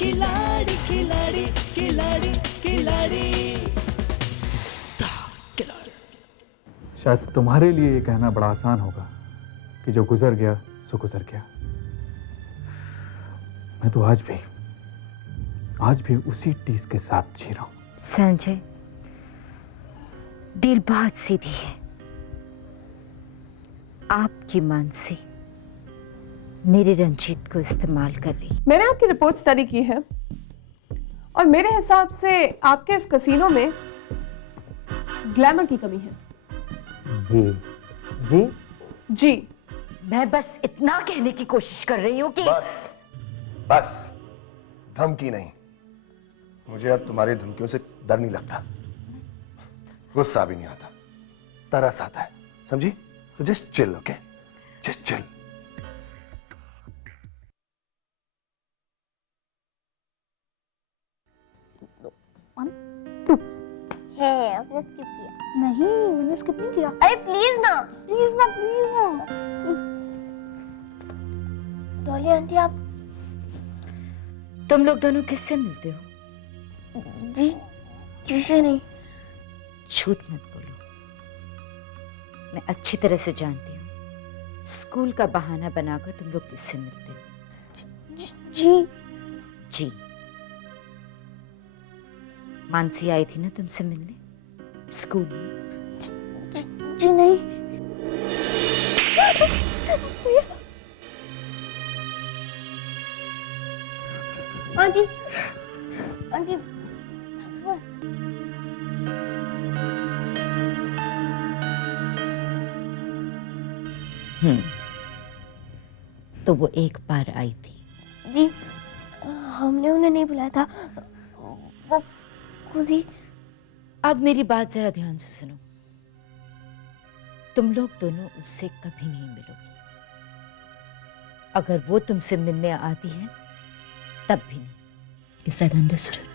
खिलाड़ी खिलाड़ी खिलाड़ी खिलाड़ी। शायद तुम्हारे लिए ये कहना बड़ा आसान होगा कि जो गुजर गया सो गुजर गया। मैं तो आज भी उसी टीस के साथ जी रहा हूं। संजय, डील बहुत सीधी है। आपकी मानसी मेरे रंजीत को इस्तेमाल कर रही। मैंने आपकी रिपोर्ट स्टडी की है और मेरे हिसाब से आपके इस कसीनो में ग्लैमर की कमी है। जी जी जी। मैं बस इतना कहने की कोशिश कर रही हूँ कि बस धमकी नहीं। मुझे अब तुम्हारी धमकियों से डर नहीं लगता, गुस्सा भी नहीं आता, तरस आता है, समझी? So just chill, okay? Just chill. है उसने स्किप किया। नहीं मैंने स्किप नहीं किया। अरे प्लीज ना प्लीज ना प्लीज ना। डॉली आंटी आप तुम लोग दोनों किससे मिलते हो? जी किसी नहीं। झूठ मत बोलो, मैं अच्छी तरह से जानती हूँ स्कूल का बहाना बनाकर तुम लोग किससे मिलते हो। जी जी, मानसी आई थी ना तुमसे मिलने स्कूल में? जी नहीं। आंटी आंटी तो वो एक बार आई थी। जी हमने उन्हें नहीं बुलाया था, वो खुद ही। अब मेरी बात जरा ध्यान से सुनो, तुम लोग दोनों उससे कभी नहीं मिलोगे। अगर वो तुमसे मिलने आती है तब भी नहीं। Is that understood?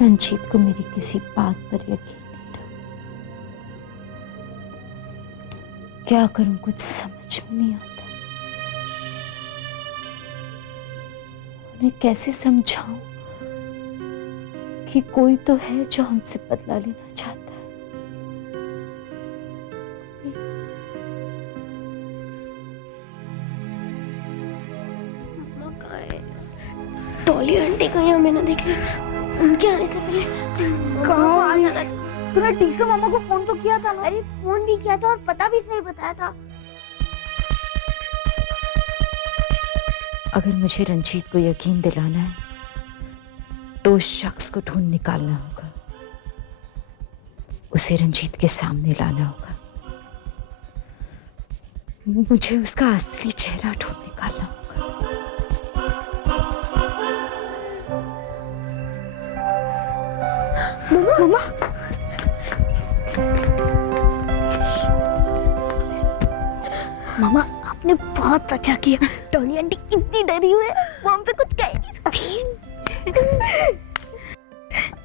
रंजीत को मेरी किसी बात पर यकीन नहीं रहा। क्या करूं कुछ समझ में नहीं आता। उन्हें कैसे समझाऊं कि कोई तो है जो हमसे बदला लेना चाहता है। मम्मा कहाँ है? डॉली आंटी को यहाँ मैंने देखी, उनके आने से पहले कहाँ आ जाना। तूने टीसू मामा को फोन तो किया था ना? अरे फोन भी किया था और पता भी सही बताया था। अगर मुझे रंजीत को यकीन दिलाना है तो उस शख्स को ढूंढ निकालना होगा, उसे रंजीत के सामने लाना होगा। मुझे उसका असली चेहरा ढूंढ निकालना होगा। मम्मा मामा आपने बहुत अच्छा किया। डॉली आंटी इतनी डरी हुई है, वो हमसे कुछ कह नहीं सकती।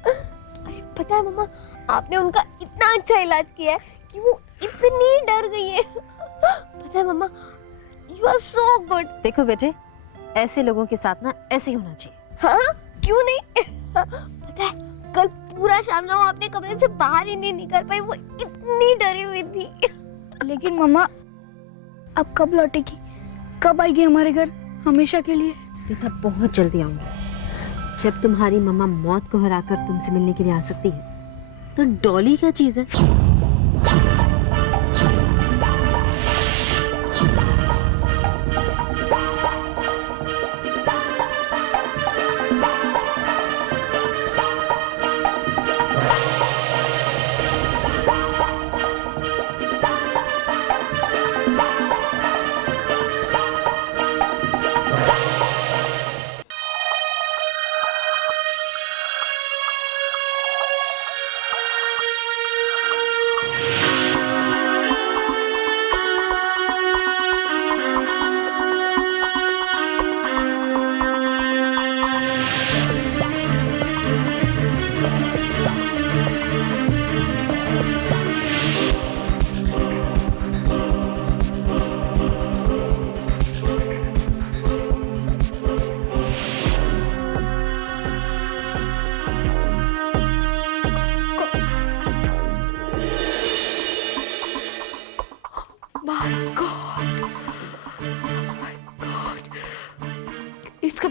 अरे पता है मम्मा, आपने उनका इतना अच्छा इलाज किया है कि वो इतनी डर गई है। पता है मम्मा, यू आर सो गुड। देखो बेटे, ऐसे लोगों के साथ ना ऐसे ही होना चाहिए। हाँ क्यों नहीं। पता है कल पूरा शाम ना वो अपने कमरे से बाहर ही नहीं निकल पाई, वो इतनी डरी हुई थी। लेकिन मम्मा अब कब लौटेगी, कब आएगी हमारे घर हमेशा के लिए? बेटा बहुत जल्दी आऊंगी। जब तुम्हारी मम्मा मौत को हराकर तुमसे मिलने के लिए आ सकती है तो डॉली क्या चीज है?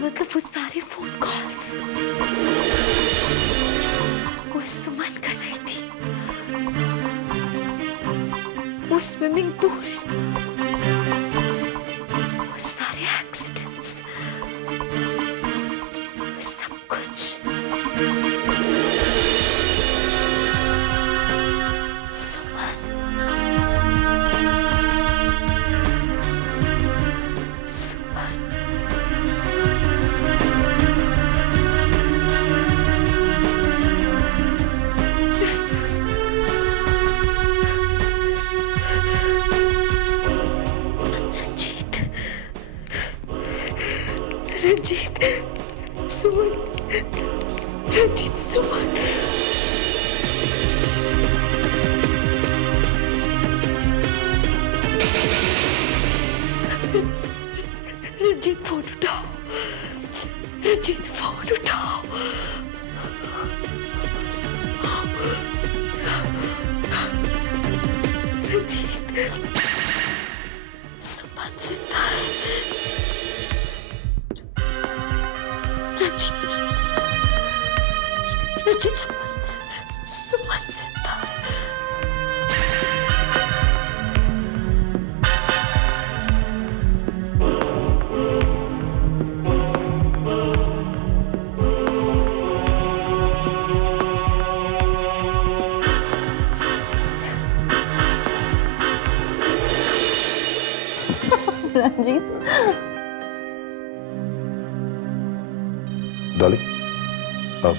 मतलब वो सारे फोन कॉल्स वो सुमन कर रही थी, वो स्विमिंग पूल, वो सारे एक्सीडेंट्स, वो सब कुछ सुमन। सुमन रंजीत, रंजीत, सुमन, रंजीत, सुमन। रंजीत फोन उठाओ, रंजीत फोन उठाओ। रंजीत, सुमन जिंदा है। रंजीत, रंजीत, सुमन जिंदा है। रंजीत, डॉली, अब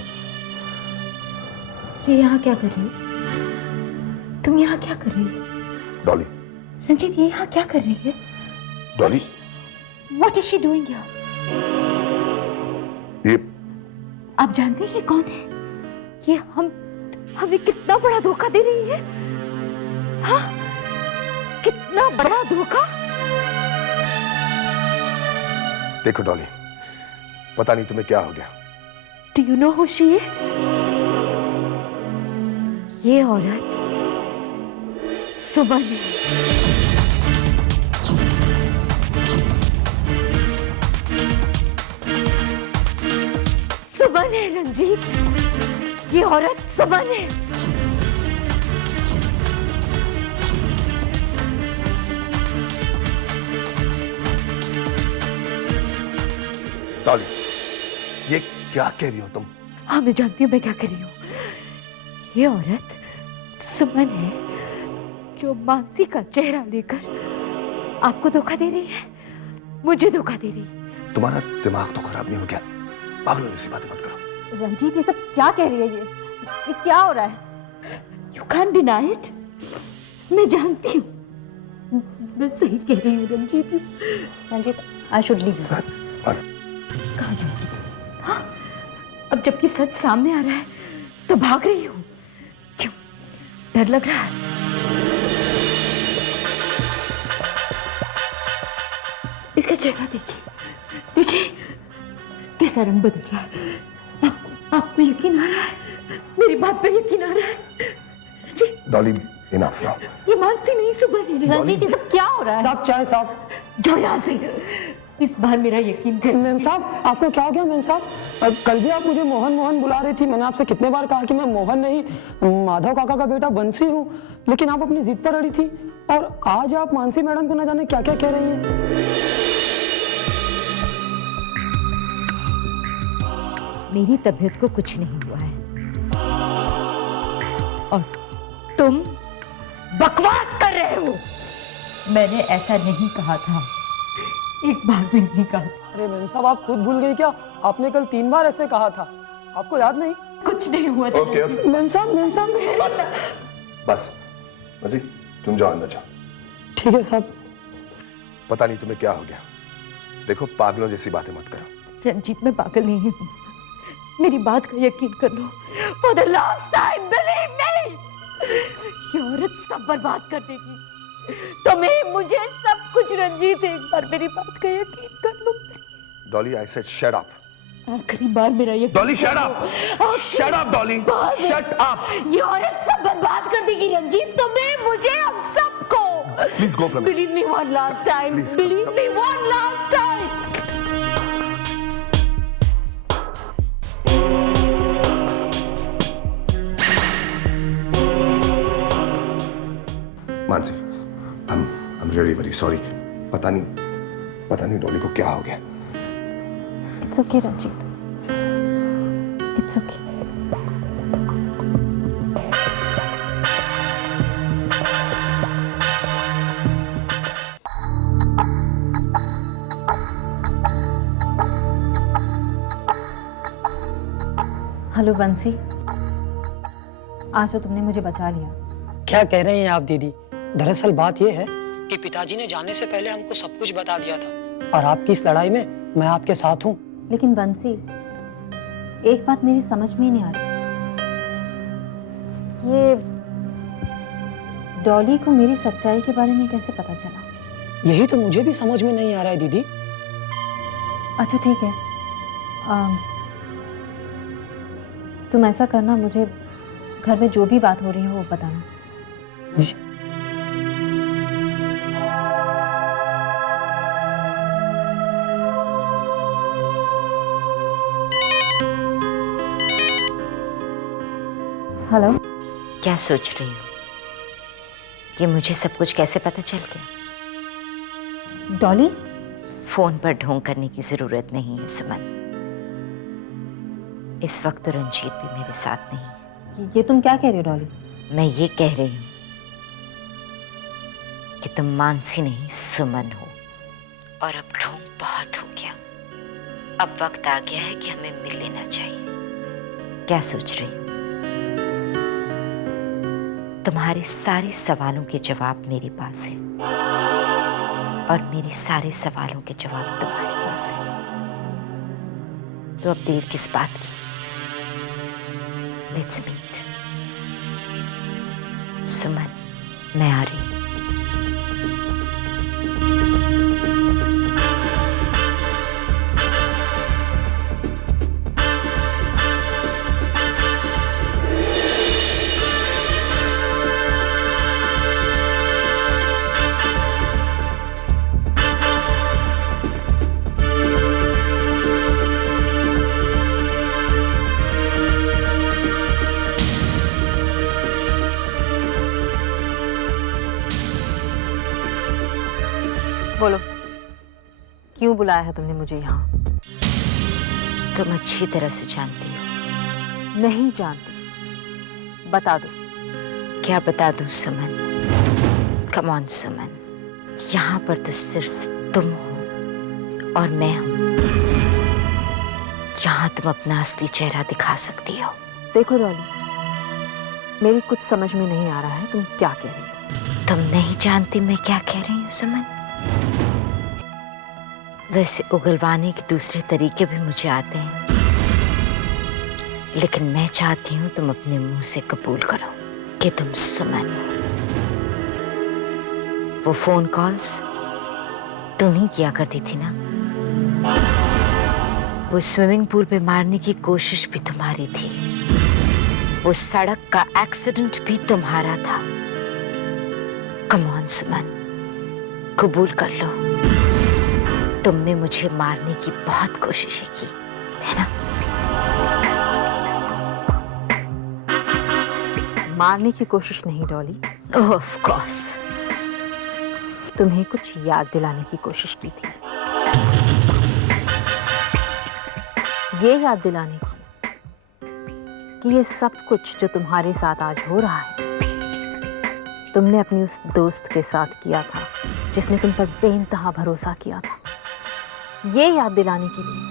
ये यहाँ क्या कर रही है? तुम यहाँ क्या कर रही हो? डॉली, रंजीत, ये यहाँ क्या कर रही है? Dolly, What is she doing here? ये आप जानते हैं ये कौन है? ये हमें कितना बड़ा धोखा दे रही है। हाँ, कितना बड़ा धोखा। देखो डॉली, पता नहीं तुम्हें क्या हो गया। Do you know who she is? ये औरत सुमन है। सुमन है रंजीत, ये औरत सुमन है। डॉली, ये क्या कह रही हो तुम? हाँ, मैं जानती हूँ मैं क्या कर रही हूँ। ये औरत सुमन है जो मानसी का चेहरा लेकर आपको धोखा दे रही है, मुझे धोखा दे रही है। तुम्हारा दिमाग तो खराब नहीं हो गया? पागलों जैसी बातें मत करो। रंजीत, ये सब क्या कह रही है? ये क्या हो रहा है? You can't deny it. मैं जानती हूँ, मैं सही कह रही हूँ Ranjeet. Ranjeet, I should leave. कहाँ जाऊँगी? हाँ, अब जबकि सच सामने आ रहा है तो भाग रही हूँ। क्यों? डर लग रहा है? इसका चेहरा देखिए, देखिए कैसा रंग बदल रहा है। आपको यकीन आ रहा है? मेरी बात पे यकीन आ रहा है? जी डॉली, इनफ नाउ। ये मानसी नहीं, सुमन है। रंजीत, ये सब क्या हो रहा है? साहब चाय साहब। जाओ यहाँ से, इस बार मेरा यकीन कर। मैम साहब, आपको क्या हो गया मैम साहब? कल भी आप मुझे मोहन मोहन बुला रही थी। मैंने आपसे कितने बार कहा कि मैं मोहन नहीं, माधव काका का बेटा बंसी हूँ, लेकिन आप अपनी जिद पर अड़ी थी। और आज आप मानसी मैडम को न जाने क्या क्या कह रही हैं। मेरी तबीयत को कुछ नहीं हुआ है और तुम बकवास कर रहे हो। मैंने ऐसा नहीं कहा था, एक बार भी नहीं कहा। अरे मैम साहब, आप खुद भूल गई क्या? आपने कल 3 बार ऐसे कहा था, आपको याद नहीं? कुछ नहीं हुआ। ओके, मैम साहब बस बस मजी, तुम जाओ अंदर जाओ। ठीक है साहब। पता नहीं तुम्हें क्या हो गया। देखो, पागलों जैसी बातें मत करो। रंजीत, मैं पागल नहीं हूँ, मेरी बात का यकीन कर लो। For the last time, believe me, ये औरत सब बर्बाद कर देगी। तुम्हें, मुझे, सब कुछ। रंजीत, एक बार मेरी बात का यकीन कर लो। Dolly, I said shut up. आखिरी बार मेरा यकीन। Dolly, shut up! Shut up Dolly, shut up! ये औरत सब बर्बाद कर देगी रंजीत, तुम्हें, मुझे, हम सबको। Please go from. Believe me one last time. Believe me one last time. Very very sorry. पता नहीं डॉली को क्या हो गया। It's okay Ranjeet, it's okay. Hello Bansi, आज तो तुमने मुझे बचा लिया। क्या कह रही हैं आप दीदी? दरअसल बात यह है कि पिताजी ने जाने से पहले हमको सब कुछ बता दिया था और आपकी इस लड़ाई में मैं आपके साथ हूँ। लेकिन बंसी, एक बात मेरी समझ में ही नहीं आ रही, ये डॉली को मेरी सच्चाई के बारे में कैसे पता चला? यही तो मुझे भी समझ में नहीं आ रहा है दीदी। अच्छा ठीक है, तुम ऐसा करना, मुझे घर में जो भी बात हो रही है वो बताना। जी। हेलो। क्या सोच रही हो कि मुझे सब कुछ कैसे पता चल गया? डॉली? फोन पर ढोंग करने की जरूरत नहीं है सुमन। इस वक्त तो रंजीत भी मेरे साथ नहीं है। ये तुम क्या कह रही हो डॉली? मैं ये कह रही हूँ कि तुम मानसी नहीं सुमन हो, और अब ढोंग बहुत हो गया। अब वक्त आ गया है कि हमें मिल लेना चाहिए। क्या सोच रही हो? तुम्हारे सारे सवालों के जवाब मेरे पास है और मेरे सारे सवालों के जवाब तुम्हारे पास है। तो अब देर किस बात की? Let's meet. सुमन, मैं आ रही हूँ। बोलो, क्यों बुलाया है तुमने मुझे यहाँ? तुम अच्छी तरह से जानती हो। नहीं जानती, बता दो। क्या बता दूं सुमन? कम ऑन सुमन, यहाँ पर तो सिर्फ तुम हो और मैं हूँ। यहाँ तुम अपना असली चेहरा दिखा सकती हो। देखो डॉली, मेरी कुछ समझ में नहीं आ रहा है तुम क्या कह रही हो। तुम नहीं जानती मैं क्या कह रही हूँ सुमन? वैसे उगलवाने के दूसरे तरीके भी मुझे आते हैं, लेकिन मैं चाहती हूँ तुम अपने मुंह से कबूल करो कि तुम सुमन हो। वो फोन कॉल्स तुम ही किया करती थी ना? वो स्विमिंग पूल पे मारने की कोशिश भी तुम्हारी थी। वो सड़क का एक्सीडेंट भी तुम्हारा था। कम ऑन सुमन, कबूल कर लो, तुमने मुझे मारने की बहुत कोशिशें की, है ना? मारने की कोशिश नहीं डॉली। ओह ऑफ कोर्स। तुम्हें कुछ याद दिलाने की कोशिश की थी। ये याद दिलाने की कि ये सब कुछ जो तुम्हारे साथ आज हो रहा है, तुमने अपनी उस दोस्त के साथ किया था जिसने तुम पर बेइंतहा भरोसा किया था। ये याद दिलाने के लिए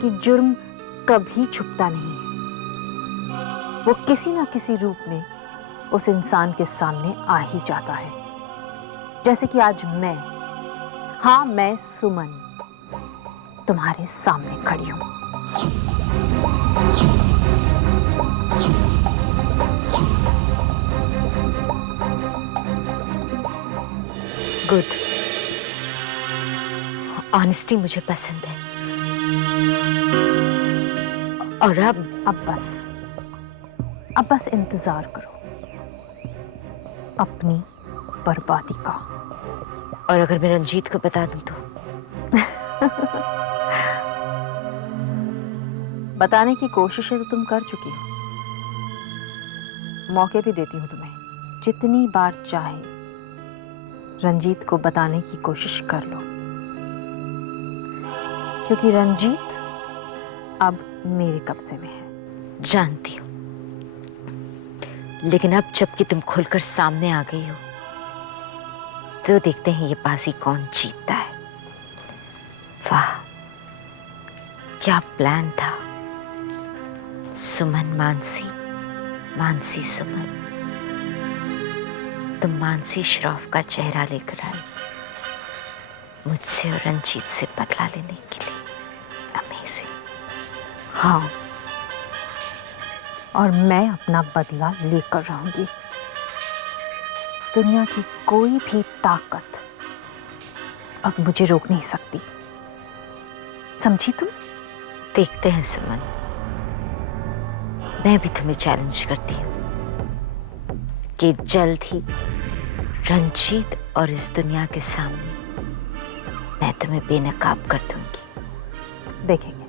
कि जुर्म कभी छुपता नहीं है, वो किसी ना किसी रूप में उस इंसान के सामने आ ही जाता है। जैसे कि आज मैं, हाँ मैं सुमन, तुम्हारे सामने खड़ी हूं। गुड। ऑनेस्टी मुझे पसंद है। और अब बस इंतजार करो अपनी बर्बादी का। और अगर मैं रंजीत को बता दूं तो? बताने की कोशिशें तो तुम कर चुकी हो। मौके भी देती हूं तुम्हें, जितनी बार चाहे रंजीत को बताने की कोशिश कर लो, क्योंकि रंजीत अब मेरे कब्जे में है। जानती हूँ, लेकिन अब जबकि तुम खुलकर सामने आ गई हो, तो देखते हैं ये बाजी कौन जीतता है। वाह, क्या प्लान था। सुमन मानसी, मानसी सुमन। तुम मानसी श्रॉफ का चेहरा लेकर आई मुझसे और रंजीत से बदला लेने के लिए। अमेजिंग। हाँ, और मैं अपना बदला लेकर रहूंगी। दुनिया की कोई भी ताकत अब मुझे रोक नहीं सकती, समझी तुम? देखते हैं सुमन, मैं भी तुम्हें चैलेंज करती हूँ कि जल्द ही रंजीत और इस दुनिया के सामने मैं तुम्हें बेनकाब कर दूंगी। देखेंगे।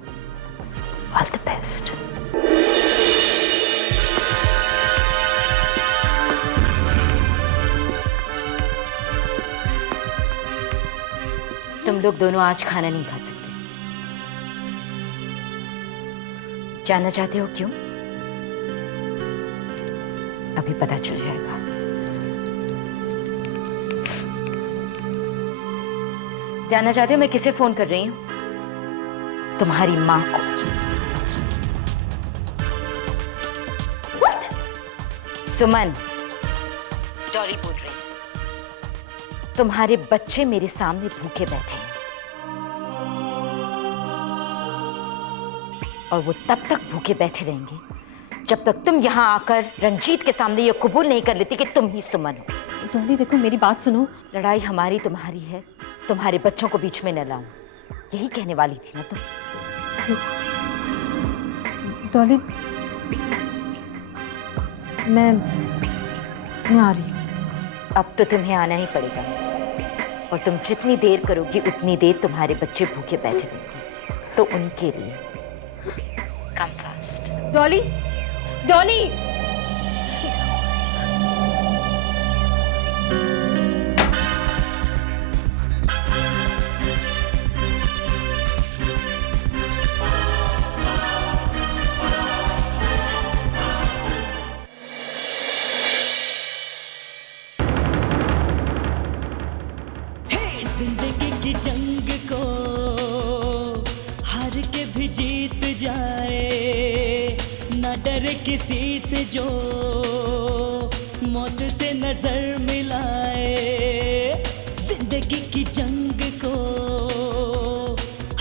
All the best. तुम लोग दोनों आज खाना नहीं खा सकते। जानना चाहते हो क्यों? अभी पता चल जाएगा। जानना चाहते हो मैं किसे फोन कर रही हूं? तुम्हारी मां को। What? सुमन, डॉली बोल रही हूं। तुम्हारे बच्चे मेरे सामने भूखे बैठे हैं और वो तब तक भूखे बैठे रहेंगे जब तक तुम यहाँ आकर रंजीत के सामने ये कबूल नहीं कर लेती कि तुम ही सुमन हो। डॉली देखो, मेरी बात सुनो। लड़ाई हमारी तुम्हारी है, तुम्हारे बच्चों को बीच में न लाऊं, यही कहने वाली थी ना तुम। डॉली, मैं आ रही हूँ। अब तो तुम्हें आना ही पड़ेगा, और तुम जितनी देर करोगी उतनी देर तुम्हारे बच्चे भूखे बैठे रहेंगे। तो उनके लिए कम फास्ट। डॉली, डॉली। जिंदगी की जंग को हार के भी जीत जाए, ना डरे किसी से जो मौत से नजर मिलाए। जिंदगी की जंग को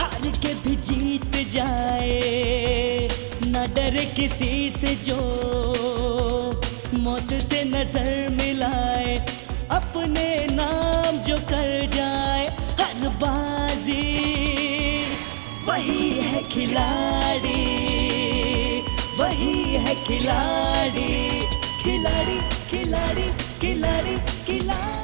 हार के भी जीत जाए, ना डरे किसी से जो मौत से नजर मिलाए। अपने नाम जो कर जाए हर बाजी, वही है खिलाड़ी, वही है खिलाड़ी, खिलाड़ी, खिलाड़ी, खिलाड़ी, खिलाड़ी।